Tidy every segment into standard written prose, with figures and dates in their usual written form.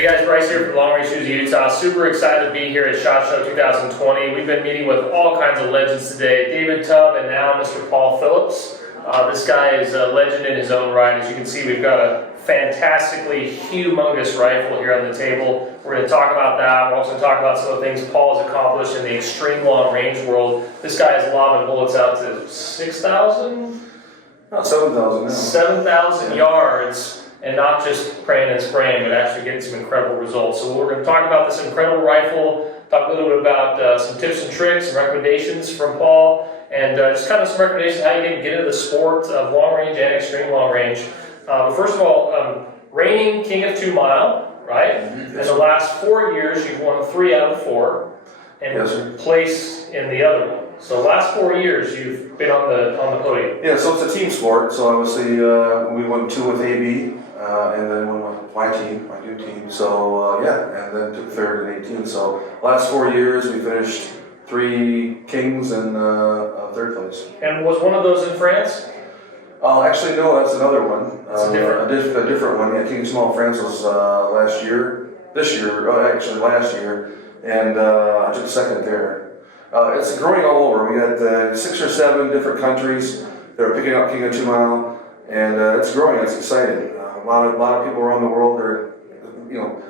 Hey guys, Bryce here from Long Range Shoes Utah. Super excited to be here at SHOT Show 2020. We've been meeting with all kinds of legends today. David Tubb and now Mr. Paul Phillips. This guy is a legend in his own right. As you can see, we've got a fantastically humongous rifle here on the table. We're going to talk about that. We're also going to talk about some of the things Paul has accomplished in the extreme long range world. This guy is lobbing bullets out to 6,000? About 7,000 now. 7,000 yards. And not just praying and spraying, but actually getting some incredible results. So we're going to talk about this incredible rifle, talk a little bit about some tips and tricks and recommendations from Paul, and just kind of some recommendations how you can get into the sport of long range and extreme long range. But first of all, reigning King of 2 Mile, right? Mm-hmm. In the last 4 years, you've won 3 out of 4, and placed in the other one. So last 4 years, you've been on the podium. Yeah, so it's a team sport. So obviously, we won 2 with AB. And then one with my new team. So yeah, and then took 3rd in 18. So last 4 years we finished 3 kings and 3rd place. And was one of those in France? Actually, no, that's another one. That's a different one. Yeah, King of Small France was last year. Last year, and I took 2nd there. It's growing all over. We got 6 or 7 different countries that are picking up King of 2 Mile, and it's growing. It's exciting. A lot of people around the world are,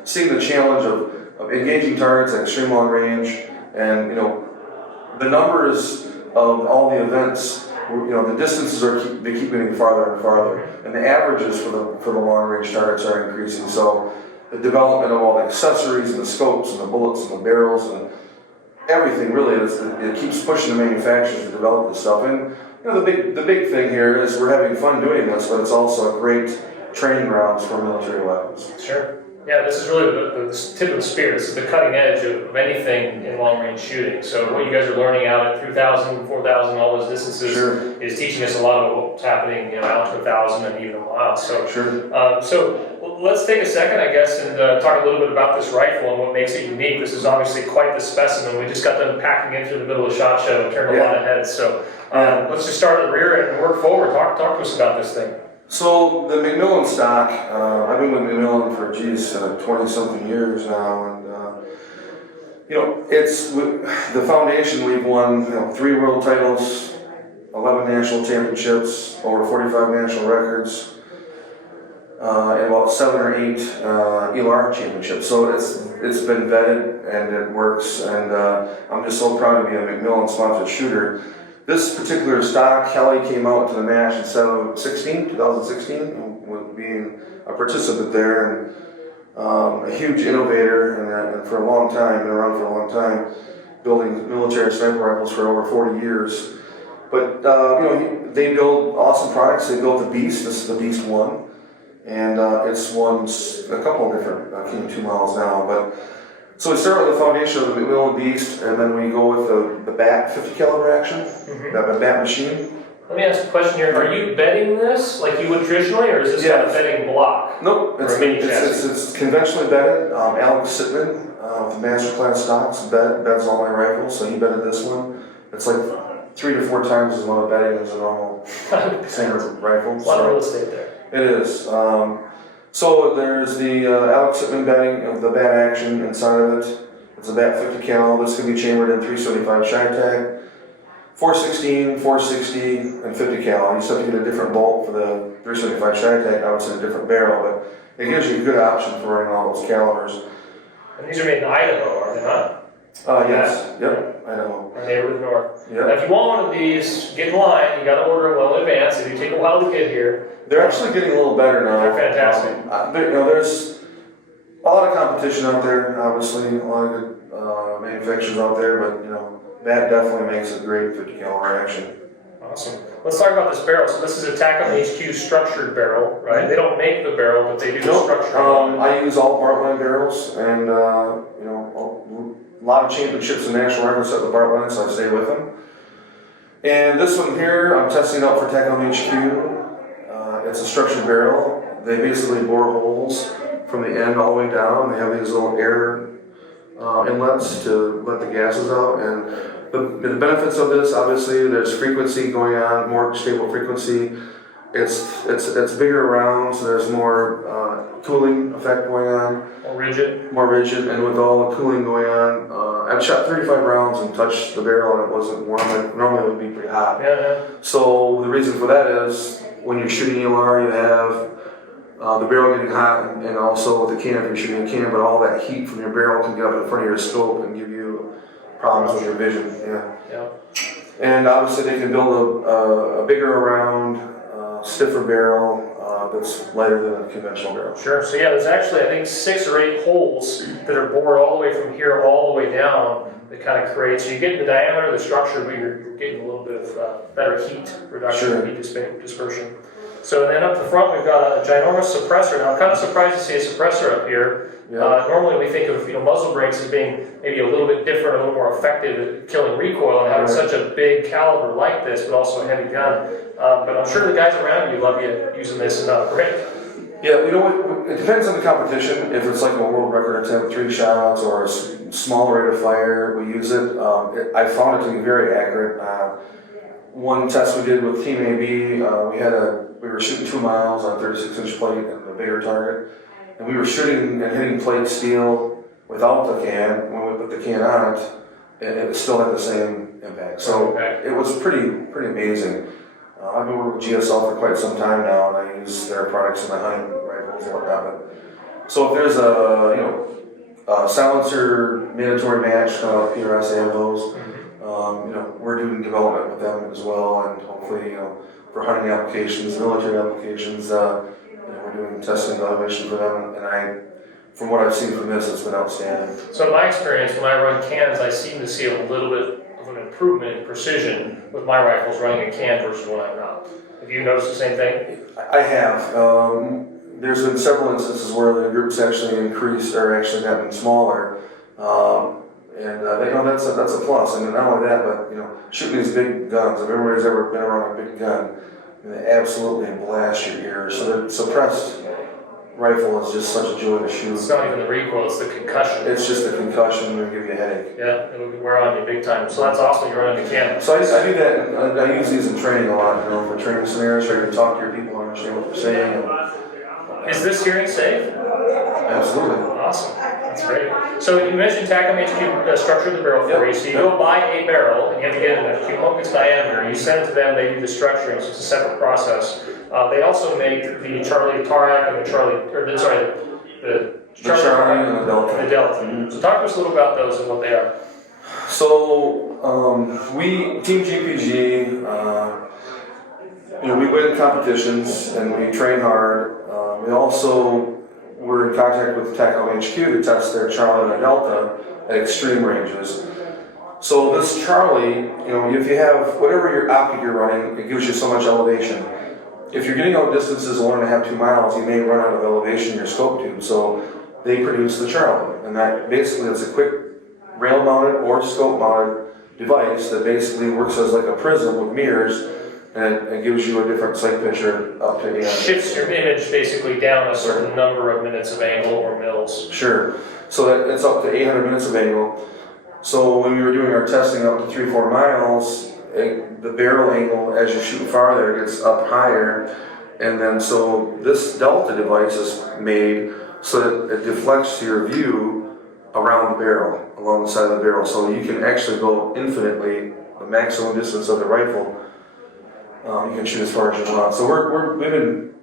seeing the challenge of engaging targets at extreme long range, and the numbers of all the events. The distances they keep getting farther and farther, and the averages for the long range targets are increasing. So the development of all the accessories and the scopes and the bullets and the barrels and everything really it keeps pushing the manufacturers to develop this stuff. And the big thing here is we're having fun doing this, but it's also a great training grounds for military weapons. Sure. Yeah, this is really the tip of the spear. This is the cutting edge of anything in long-range shooting. So what you guys are learning out at 3,000, 4,000, all those distances is teaching us a lot of what's happening out to 1,000 and even a mile. So, so let's take a second, I guess, and talk a little bit about this rifle and what makes it unique. This is obviously quite the specimen. We just got them packing in through the middle of the SHOT Show and turned a lot of heads. So let's just start at the rear and work forward. Talk to us about this thing. So the McMillan stock, I've been with McMillan for 20-something years now, and it's the foundation. We've won 3 world titles, 11 national championships, over 45 national records, and about 7 or 8 ELR championships. So it's been vetted and it works, and I'm just so proud to be a McMillan sponsored shooter. This particular stock, Kelly came out to the match in 2016, with being a participant there, and a huge innovator, and for a long time, been around for a long time, building military sniper rifles for over 40 years. But they build awesome products. They built the Beast. This is the Beast 1, and it's won a couple of different King of 2 Miles now. But so we start with the foundation of the McMillan Beast, and then we go with the BAT 50 caliber action, the BAT machine. Let me ask a question here. Are you bedding this like you would traditionally, or is this kind of bedding block? Nope, it's conventionally bedded. Alex Sitman with the Masterclass stocks beds all my rifles, so he bedded this one. It's like 3 to 4 times as much bedding as a normal standard rifle. A lot of real estate there. It is. So there's the Alex Sitman bedding of the BAT action inside of it. It's a BAT 50 cal. This can be chambered in 375 Chi-Tag, 416, 460, and 50 cal. You just have to get a different bolt for the 375 Chi-Tag. Obviously a different barrel, but it gives you a good option for running all those calibers. And these are made in Idaho, are they not? Yes. Yep. Idaho. Our neighborhood north. Yep. Now, if you want one of these, get in line. You got to order them well in advance. It do take a while to get here. They're actually getting a little better now. They're fantastic. There's a lot of competition out there. Obviously, a lot of good manufacturers out there, but that definitely makes a great 50 caliber action. Awesome. Let's talk about this barrel. So this is a TACOM HQ structured barrel, right? They don't make the barrel, but they do the structure. I use all Bartline barrels, and a lot of championships and national records at the Bartline, so I stay with them. And this one here, I'm testing out for TACOM HQ. It's a structured barrel. They basically bore holes from the end all the way down. They have these little air inlets to let the gases out. And the benefits of this, obviously, there's frequency going on, more stable frequency. It's bigger around, so there's more cooling effect going on. More rigid, and with all the cooling going on, I've shot 35 rounds and touched the barrel and it wasn't warm. Normally it would be pretty hot. Yeah. So the reason for that is when you're shooting ELR, you have the barrel getting hot, and also with the can, if you're shooting a can, but all that heat from your barrel can get up in front of your scope and give you problems with your vision. Yeah. And obviously they can build a bigger around, stiffer barrel that's lighter than a conventional barrel. Sure. So yeah, there's actually I think 6 or 8 holes that are bored all the way from here all the way down that kind of create. So you get the diameter of the structure, but you're getting a little bit of better heat reduction, heat dispersion. So then up the front we've got a ginormous suppressor. Now I'm kind of surprised to see a suppressor up here. Normally we think of muzzle brakes as being maybe a little bit different, a little more effective at killing recoil and having such a big caliber like this, but also a heavy gun. But I'm sure the guys around you love you using this and not a brick. Yeah, you know what? It depends on the competition. If it's like a world record attempt, 3 shots, or a small rate of fire, we use it. I found it to be very accurate. One test we did with Team AB, we were shooting 2 miles on a 36-inch plate and a bigger target, and we were shooting and hitting plate steel without the can. When we put the can on it, and it still had the same impact. So it was pretty amazing. I've been working with GSL for quite some time now, and I use their products in my hunting rifles and whatnot. So if there's a silencer mandatory match, PRS and those, we're doing development with them as well, and hopefully, for hunting applications, military applications, we're doing testing and evaluation for them. And from what I've seen from this, it's been outstanding. So in my experience, when I run cans, I seem to see a little bit of an improvement in precision with my rifles running a can versus when I'm not. Have you noticed the same thing? I have. There's been several instances where the groups actually increased or actually gotten smaller, and that's a plus. And not only that, but shooting these big guns. If everybody's ever been around a big gun, they absolutely blast your ears. So the suppressed rifle is just such a joy to shoot. It's not even the recoil; it's the concussion. It's just the concussion and give you a headache. Yeah, it'll wear on you big time. So that's awesome. You're running a can. So I do that. And I use these in training a lot. For training scenarios, where you can talk to your people, understand what they're saying. Is this hearing safe? Absolutely. Awesome. That's great. So you mentioned TACOM HQ structured the barrel for you. So you go buy a barrel, and you have to get it in a humongous diameter. You send it to them. They do the structuring, so it's a separate process. They also make the Charlie Tarak and the Charlie and the Delta. So talk to us a little about those and what they are. So we Team GPG, we win competitions and we train hard. We also were in contact with TACOM HQ to test their Charlie and Delta at extreme ranges. So this Charlie, if you have whatever your optic you're running, it gives you so much elevation. If you're getting out distances of 1.5 to 2 miles, you may run out of elevation in your scope tube. So they produce the Charlie, and that basically is a quick rail-mounted or scope-mounted device that basically works as like a prism with mirrors, and it gives you a different sight picture up to 800. Shifts your image basically down a certain number of minutes of angle or mils. Sure. So it's up to 800 minutes of angle. So when we were doing our testing up to 3-4 miles, the barrel angle as you shoot farther gets up higher, and then so this Delta device is made so that it deflects your view around the barrel, along the side of the barrel, so you can actually go infinitely the maximum distance of the rifle. You can shoot as far as you want. So we've been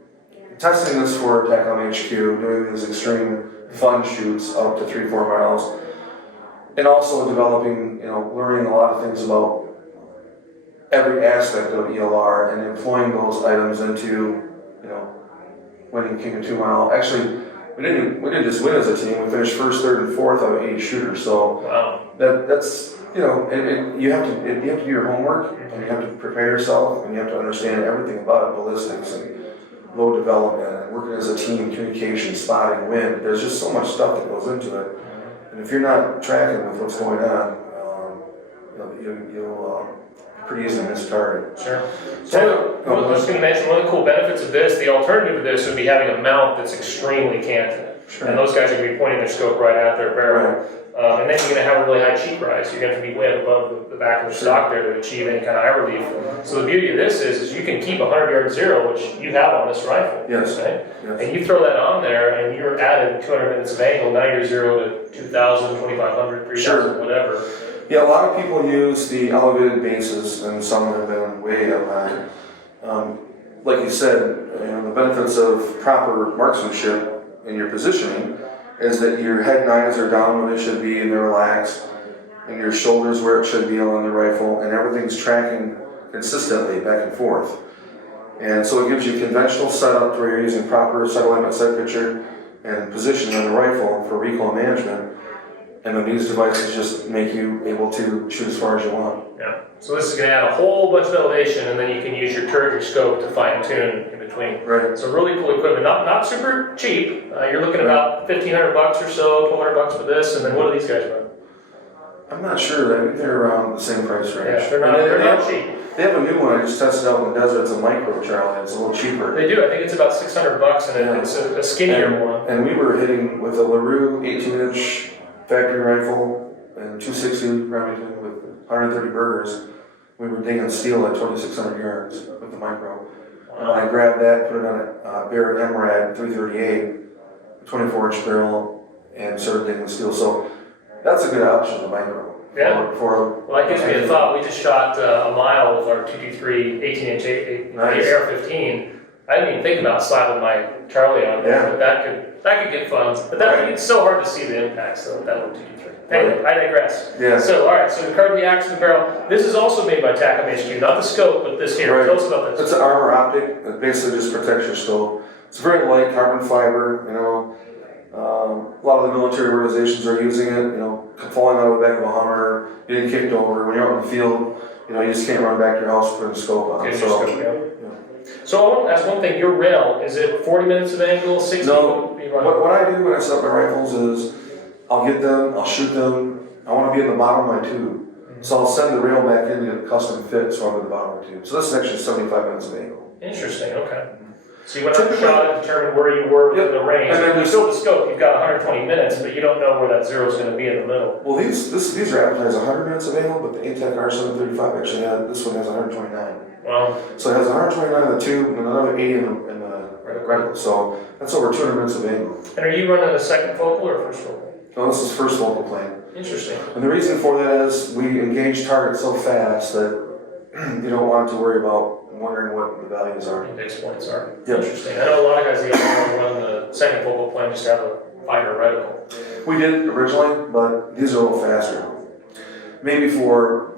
testing this for TACOM HQ, doing these extreme fun shoots up to 3-4 miles, and also developing, learning a lot of things about every aspect of ELR and employing those items into, winning King of 2 Mile. Actually, we didn't just win as a team. We finished first, third, and fourth out of 80 shooters. So wow. That's you have to do your homework, and you have to prepare yourself, and you have to understand everything about it, ballistics and load development, and working as a team, communication, spotting, wind. There's just so much stuff that goes into it, and if you're not tracking with what's going on, you'll pretty easily miss target. Sure. So I was just going to mention one of the cool benefits of this. The alternative to this would be having a mount that's extremely canted. Sure. And those guys are going to be pointing their scope right at their barrel. Right. And then you're going to have a really high cheek rise. You're going to have to be way up above the back of the stock there to achieve any kind of eye relief. So the beauty of this is you can keep 100-yard zero, which you have on this rifle. Yes. Right? Yes. And you throw that on there, and you're added 200 minutes of angle. Now you're 0 to 2,000, 2,500, 3,000, Sure. whatever. Yeah, a lot of people use the elevated bases, and some have been way up high. Like you said, the benefits of proper marksmanship in your positioning is that your head and eyes are down where they should be and they're relaxed, and your shoulders where it should be on the rifle, and everything's tracking consistently back and forth. And so it gives you a conventional setup where you're using proper sight alignment, sight picture, and positioning on the rifle for recoil management. And then these devices just make you able to shoot as far as you want. Yeah. So this is going to add a whole bunch of elevation, and then you can use your turret, your scope to fine tune in between. Right. So really cool equipment. Not super cheap. You're looking at about $1,500 or so, $1,200 for this, and then what do these guys run? I'm not sure. I think they're around the same price range. Yeah, they're not cheap. They have a new one I just tested out in the desert. It's a micro, Charlie. It's a little cheaper. They do. I think it's about $600, and it's a skinnier one. And we were hitting with a LRSU 18-inch factory rifle and 260 Remington with 130 burgers. We were digging steel at 2,600 yards with the micro. And I grabbed that, put it on a Barrett MRAD 338, 24-inch barrel, and started digging steel. So that's a good option, the micro. Yeah. Well, that gives me a thought. We just shot a mile with our 223 18-inch Nice. AR-15. I didn't even think about slapping my Charlie on there, but that could get fun. But it's so hard to see the impacts of that little 223. Anyway, I digress. Yeah. So, all right, so the carbon action barrel. This is also made by TACOM HQ, not the scope, but this here. Right. Tell us about this. It's an armor optic. It basically just protects your scope. It's very light, carbon fiber, a lot of the military organizations are using it, falling out of the back of a Hummer, getting kicked over. When you're out in the field, you just can't run back to your house putting a scope on. So I want to ask one thing. Your rail, is it 40 minutes of angle, 60? No. What I do when I set up my rifles is I'll get them, I'll shoot them. I want to be in the bottom of my tube. So I'll send the rail back in to get a custom fit so I'm in the bottom of the tube. So this is actually 75 minutes of angle. Interesting, okay. So you went up and shot it, determined where you were within the range. And then you fill the scope, you've got 120 minutes, but you don't know where that zero is going to be in the middle. Well, these are advertised 100 minutes of angle, but the ATAC R735 actually this one has 129. Wow. So it has 129 in the tube and another 80 in the reticle. So that's over 200 minutes of angle. And are you running a second focal or first focal? No, this is first focal plane. Interesting. And the reason for that is we engage targets so fast that you don't want to worry about wondering what the values are. Index points are. Yep. Interesting. I know a lot of guys run the second focal plane just to have a finer reticle. We did originally, but these are a little faster. Maybe for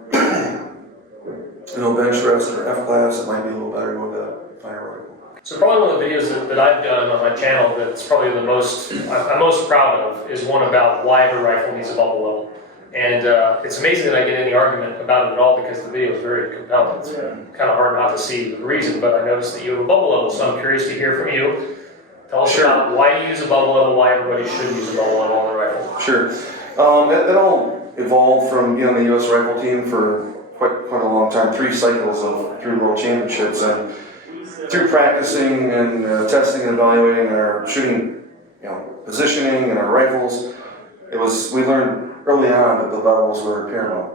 bench rest or F class, it might be a little better with a finer reticle. So probably one of the videos that I've done on my channel that's probably I'm most proud of is one about why every rifle needs a bubble level. And it's amazing that I get any argument about it at all because the video is very compelling. It's kind of hard not to see the reason, but I noticed that you have a bubble level, so I'm curious to hear from you. Tell us about why you use a bubble level, why everybody should use a bubble level on their rifle. Sure. That all evolved from being on the U.S. rifle team for quite a long time, 3 cycles of 3 world championships, and through practicing and testing and evaluating our shooting, positioning and our rifles, we learned early on that the levels were paramount.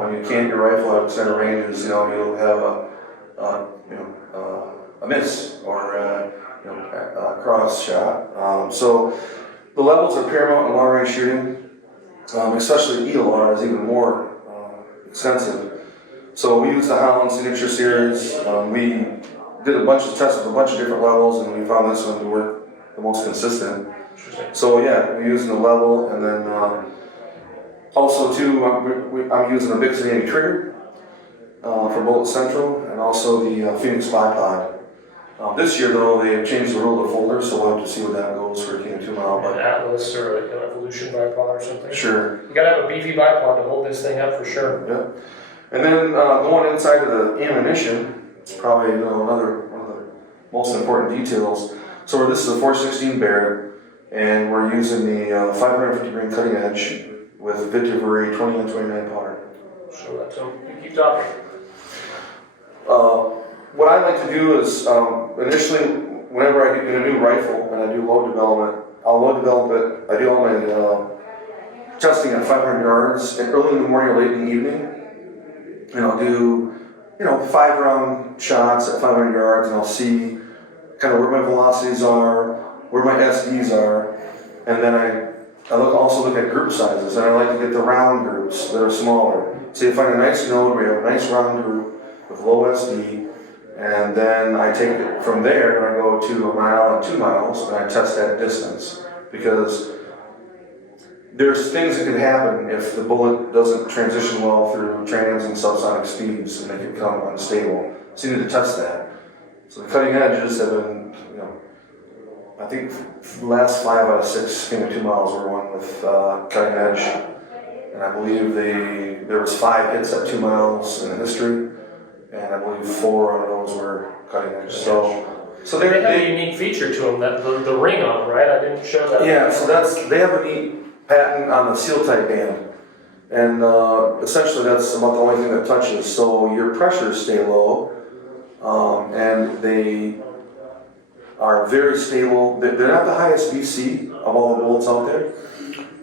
When you can't your rifle at center ranges, you'll have a miss or a cross shot. So the levels are paramount in long range shooting, especially ELR is even more extensive. So we use the Holland Signature Series. We did a bunch of tests with a bunch of different levels, and we found this one to work the most consistent. So yeah, we're using the level, and then also too, I'm using a Bixby trigger for Bullet Central, and also the Phoenix bipod. This year though, they changed the rule of folder, so we'll have to see what that goes for King of 2 Mile. An Atlas or like an Evolution bipod or something. Sure. You gotta have a beefy bipod to hold this thing up for sure. Yeah. And then going inside of the ammunition, it's probably another one of the most important details. So this is a 416 Barrett, and we're using the 550 grain cutting edge with Vitivery 20 and 29 powder. Show that to them. You keep talking. What I like to do is initially, whenever I get a new rifle and I do load development, I'll load develop it. I do all my testing at 500 yards and early in the morning or late in the evening. And I'll do, 5-round shots at 500 yards, and I'll see kind of where my velocities are, where my SDs are, and then I also look at group sizes, and I like to get the round groups that are smaller. So you find a nice node where you have a nice round group with low SD, and then I take it from there and I go to 1 mile and 2 miles, and I test that distance. Because there's things that can happen if the bullet doesn't transition well through trans and subsonic speeds, and they can become unstable. So you need to test that. So the cutting edges have been, I think the last 5 out of 6 King of 2 miles were won with cutting edge, and I believe there was 5 hits at 2 miles in the history, and I believe 4 out of those were cutting edge. So they have a unique feature to them, that the ring on them, right? I didn't show that. Yeah, so they have a neat patent on the seal tight band, and essentially that's about the only thing that touches. So your pressures stay low, and they are very stable. They're not the highest VC of all the bullets out there,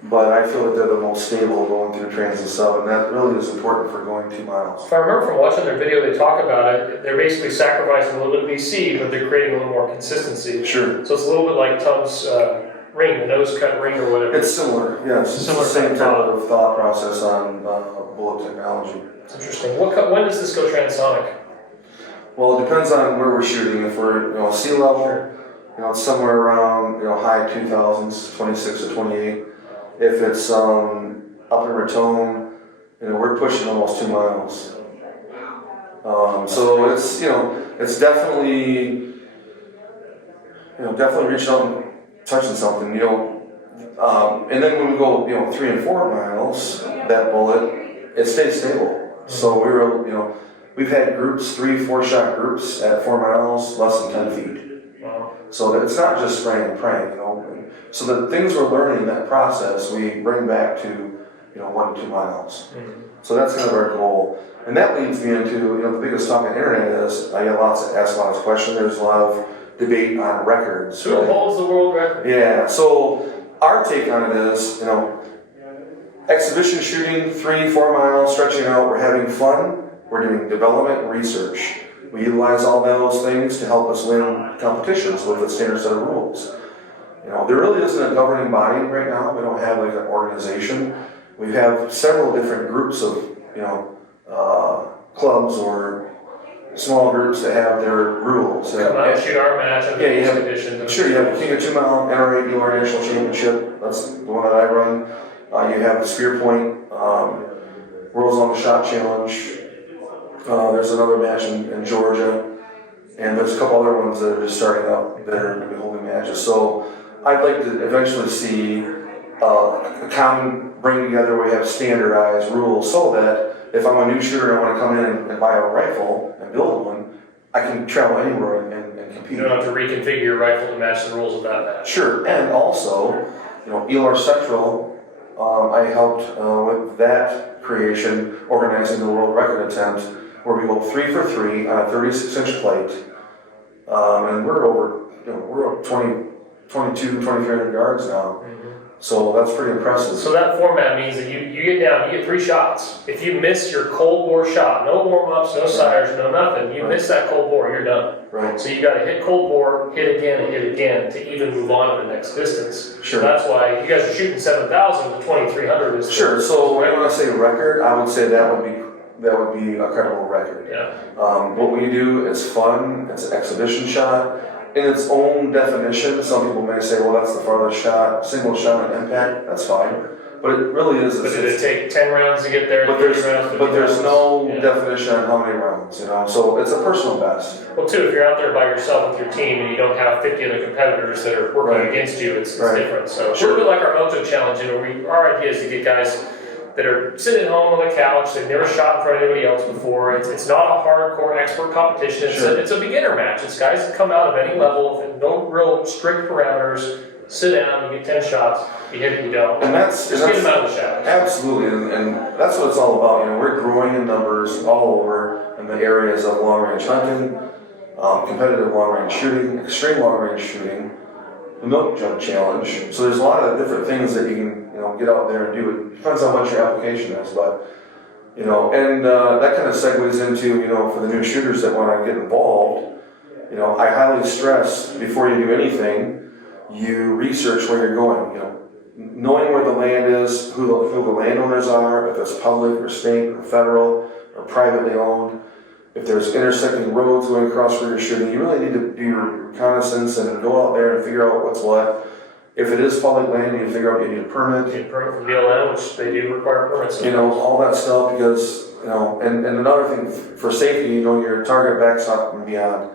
but I feel that they're the most stable going through trans and sub, and that really is important for going 2 miles. If I remember from watching their video, they talk about it, they're basically sacrificing a little bit of VC, but they're creating a little more consistency. Sure. So it's a little bit like Tubbs' ring, the nose cut ring or whatever. It's similar, yes. It's the same type of thought process on bullet technology. It's interesting. When does this go transonic? Well, it depends on where we're shooting. If we're, sea level, it's somewhere around, high 2000s, 26 to 28. If it's up in Raton, we're pushing almost 2 miles. So it's, it's definitely, definitely reaching out and touching something, and then when we go, 3 and 4 miles, that bullet, it stays stable. So we've had groups, 3-4 shot groups at 4 miles, less than 10 feet. Wow. So it's not just spraying and praying, So the things we're learning in that process, we bring back to, 1 to 2 miles. Mm-hmm. So that's kind of our goal. And that leads me into, the biggest talk on the internet is, I get asked a lot of questions, there's a lot of debate on records. Who holds the world record? Yeah, so our take on it is, exhibition shooting, 3-4 miles, stretching out, we're having fun, we're doing development and research. We utilize all those things to help us win competitions with a standard set of rules. There really isn't a governing body right now. We don't have like an organization. We have several different groups of, clubs or small groups that have their rules. Come out and shoot our match of the expedition. Sure, you have the King of 2 Mile NRA Dealer National Championship. That's the one that I run. You have the Spear Point World's Longest Shot Challenge. There's another match in Georgia, and there's a couple other ones that are just starting up that are going to be holding matches. So I'd like to eventually see a common bring together where we have standardized rules so that if I'm a new shooter and I want to come in and buy a rifle and build one, I can travel anywhere and compete. You don't have to reconfigure your rifle to match the rules of that match. Sure, and also, ELR Central, I helped with that creation, organizing the world record attempt, where we go 3 for 3 on a 36-inch plate, and we're over 2,300 yards now. Mm-hmm. So that's pretty impressive. So that format means that you get down, you get 3 shots. If you miss your cold bore shot, no warm-ups, no sires, no nothing, you miss that cold bore, you're done. Right. So you got to hit cold bore, hit again to even move on to the next distance. Sure. So that's why you guys are shooting 7,000, but 2,300 is... Sure, so when I say record, I would say that would be a credible record. Yeah. What we do is fun, it's an exhibition shot. In its own definition, some people may say, well, that's the farthest shot, single shot and impact, that's fine. But it really is. But did it take 10 rounds to get there? But there's no definition on how many rounds, so it's a personal best. Well, too, if you're out there by yourself with your team and you don't have 50 other competitors that are working against you, it's different. So it's a little bit like our Moto Challenge, our idea is to get guys that are sitting at home on the couch, they've never shot in front of anybody else before. It's not a hardcore expert competition. It's a beginner match. It's guys that come out of any level, no real strict parameters. Sit down, you get 10 shots, you hit it, you don't. And that's get them out of the shadows. Absolutely, and that's what it's all about. We're growing in numbers all over in the areas of long-range hunting, competitive long-range shooting, extreme long-range shooting, the milk jug challenge. So there's a lot of different things that you can get out there and do it. Depends on what your application is, but, and that kind of segues into, for the new shooters that want to get involved, I highly stress before you do anything, you research where you're going, knowing where the land is, who the landowners are, if it's public or state or federal or privately owned, if there's intersecting roads going across where you're shooting, you really need to do your reconnaissance and go out there and figure out what's what. If it is public land, you figure out you need a permit. You need a permit from BLM, which they do require permits. All that stuff because, and another thing for safety, your target backstop and beyond.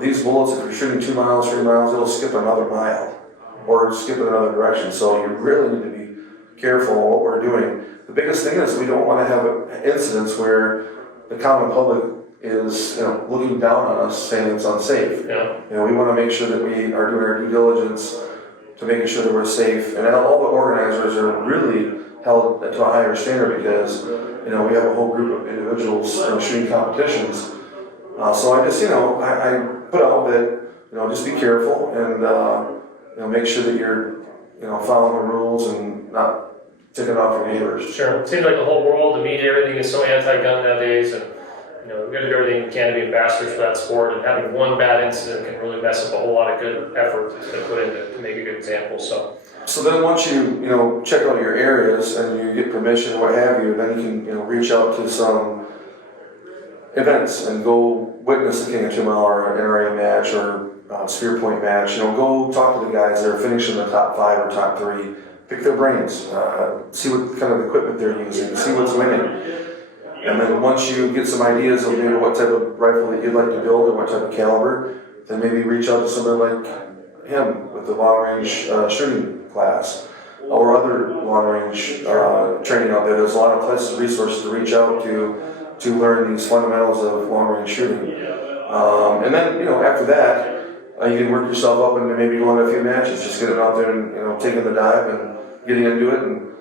These bullets, if you're shooting 2 miles, 3 miles, it'll skip another mile or skip in another direction. So you really need to be careful on what we're doing. The biggest thing is we don't want to have incidents where the common public is, looking down on us saying it's unsafe. Yeah. We want to make sure that we are doing our due diligence to making sure that we're safe. And all the organizers are really held to a higher standard because, we have a whole group of individuals shooting competitions. So I just, I put out that, just be careful and, make sure that you're, following the rules and not ticking off your neighbors. Sure. It seems like the whole world, the media, everything is so anti-gun nowadays, and we've got to do everything we can to be ambassadors for that sport. And having one bad incident can really mess up a whole lot of good effort that's been put into to make a good example. So then once you check out your areas and you get permission, what have you, then you can reach out to some events and go witness the King of 2 Mile or an NRA match or Spear Point match. Go talk to the guys that are finishing the top 5 or top 3. Pick their brains, see what kind of equipment they're using, see what's winning. And then once you get some ideas of maybe what type of rifle that you'd like to build and what type of caliber, then maybe reach out to somebody like him with the long-range shooting class or other long-range training out there. There's a lot of places, resources to reach out to learn these fundamentals of long-range shooting. And then, after that, you can work yourself up into maybe going to a few matches, just getting out there and, taking the dive and getting into it and,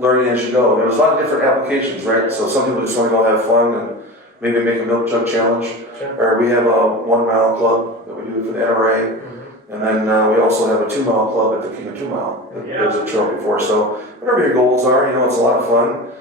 learning as you go. There's a lot of different applications, right? So some people just want to go have fun and maybe make a milk jug challenge. Sure. Or we have a 1 mile club that we do for the NRA. Mm-hmm. And then we also have a 2 mile club at the King of 2 Mile that there's a trophy for. So whatever your goals are, it's a lot of fun.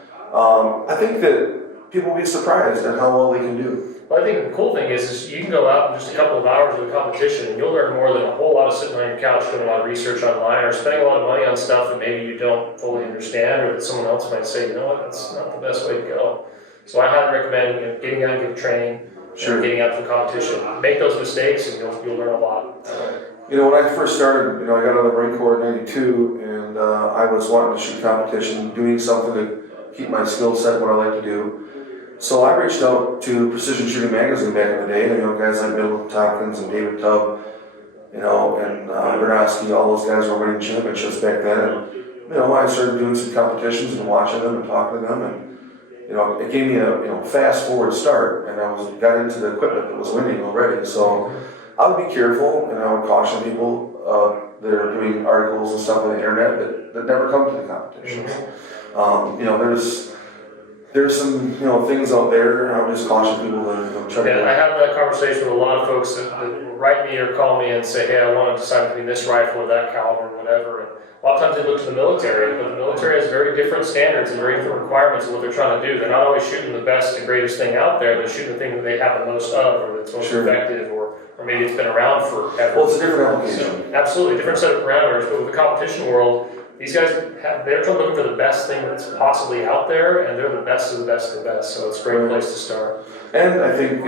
I think that people will be surprised at how well they can do. Well, I think the cool thing is you can go out in just a couple of hours of a competition and you'll learn more than a whole lot of sitting on your couch doing a lot of research online or spending a lot of money on stuff that maybe you don't fully understand or that someone else might say, that's not the best way to go. So I highly recommend getting out and getting training, Sure. Getting out to the competition. Make those mistakes and you'll learn a lot. When I first started, I got out of the Marine Corps in '92 and I was wanting to shoot competition, doing something to keep my skill set, what I like to do. So I reached out to Precision Shooting Magazine back in the day, guys like Middleton Tompkins and David Tubb, and Bernowski, all those guys were winning championships back then. And, I started doing some competitions and watching them and talking to them, and, it gave me a fast forward start, and I got into the equipment that was winning already. So I would be careful, and I would caution people that are doing articles and stuff on the internet that never come to the competitions. There's some things out there. I would just caution people to try to. I have that conversation with a lot of folks that write me or call me and say, hey, I want to decide between this rifle or that caliber or whatever. And a lot of times they look to the military, but the military has very different standards and very different requirements of what they're trying to do. They're not always shooting the best and greatest thing out there. They're shooting the thing that they have the most of or that's most effective or maybe it's been around forever. Well, it's a different application. So, absolutely, different set of parameters. But with the competition world, these guys they're looking for the best thing that's possibly out there, and they're the best of the best of the best. So it's a great place to start. And I think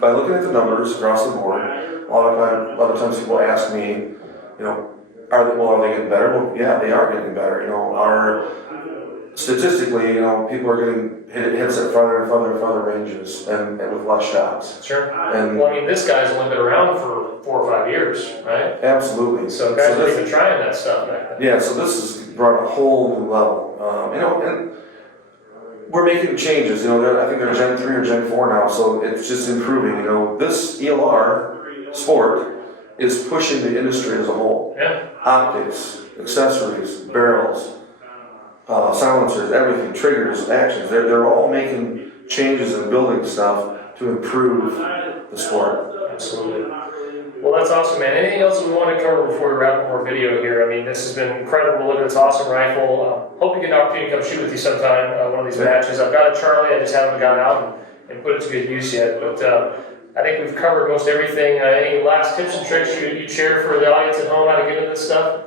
by looking at the numbers across the board, a lot of times people ask me, are they getting better? Well, yeah, they are getting better. Statistically, people are getting hits at farther and farther and farther ranges and with less shots. Sure. And this guy's only been around for 4 or 5 years, right? Absolutely. So guys have been trying that stuff back then. Yeah, so this has brought a whole new level. And we're making changes. I think they're Gen 3 or Gen 4 now, so it's just improving. This ELR sport is pushing the industry as a whole. Yeah. Optics, accessories, barrels, silencers, everything, triggers, actions. They're all making changes and building stuff to improve the sport. Absolutely. Well, that's awesome, man. Anything else that we want to cover before we wrap up our video here? I mean, this has been incredible. Look at this awesome rifle. Hope you get an opportunity to come shoot with you sometime, one of these matches. I've got a Charlie, I just haven't gone out and put it to good use yet. But I think we've covered most everything. Any last tips and tricks you'd share for the audience at home how to get into this stuff?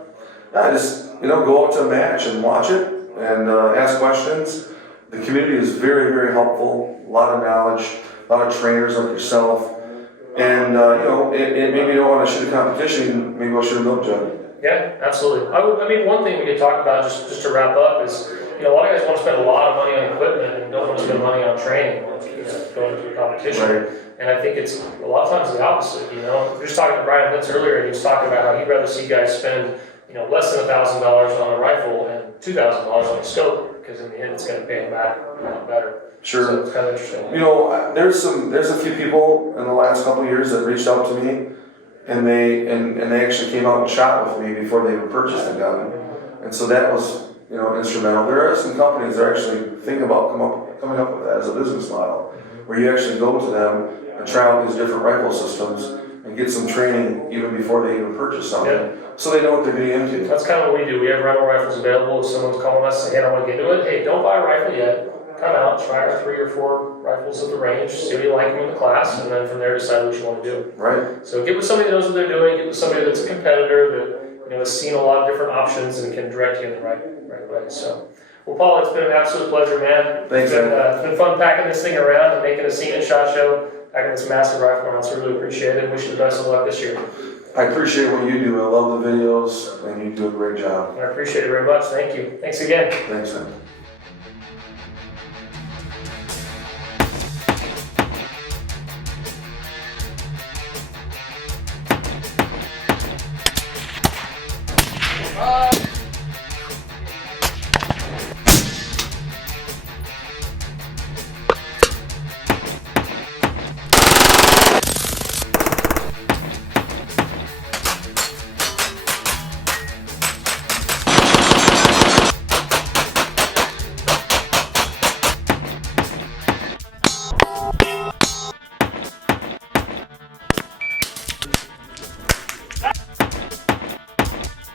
Just go out to a match and watch it and ask questions. The community is very, very helpful. A lot of knowledge, a lot of trainers like yourself. And maybe you don't want to shoot a competition, maybe I'll shoot a milk jug. Yeah, absolutely. I mean, one thing we could talk about just to wrap up is, a lot of guys want to spend a lot of money on equipment and don't want to spend money on training once going into a competition. Right. And I think it's a lot of times the opposite. We were just talking to Brian Litz earlier, and he was talking about how he'd rather see guys spend less than $1,000 on a rifle and $2,000 on a scope, because in the end it's going to pay him back a lot better. Sure. So it's kind of interesting. There's a few people in the last couple of years that reached out to me, and they actually came out and shot with me before they even purchased a gun, and so that was instrumental. There are some companies that are actually thinking about coming up with that as a business model, where you actually go to them and try out these different rifle systems and get some training even before they even purchase something, so they know what they're getting into. That's kind of what we do. We have rental rifles available. If someone's calling us and saying, hey, I want to get into it, hey, don't buy a rifle yet. Come out, try our 3 or 4 rifles at the range, see what you like them in the class, and then from there decide what you want to do. Right. So get with somebody that knows what they're doing, get with somebody that's a competitor that has seen a lot of different options and can direct you in the right way. So, well, Paul, it's been an absolute pleasure, man. Thanks, it's been fun packing this thing around and making a scene at SHOT Show, packing this massive rifle around, so I really appreciate it. Wish you the best of luck this year. I appreciate what you do. I love the videos, and you do a great job. I appreciate it very much. Thank you. Thanks again. Thanks, man.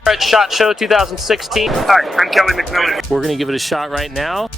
All right, SHOT Show 2016. Hi, I'm Kelly McMillan. We're going to give it a shot right now.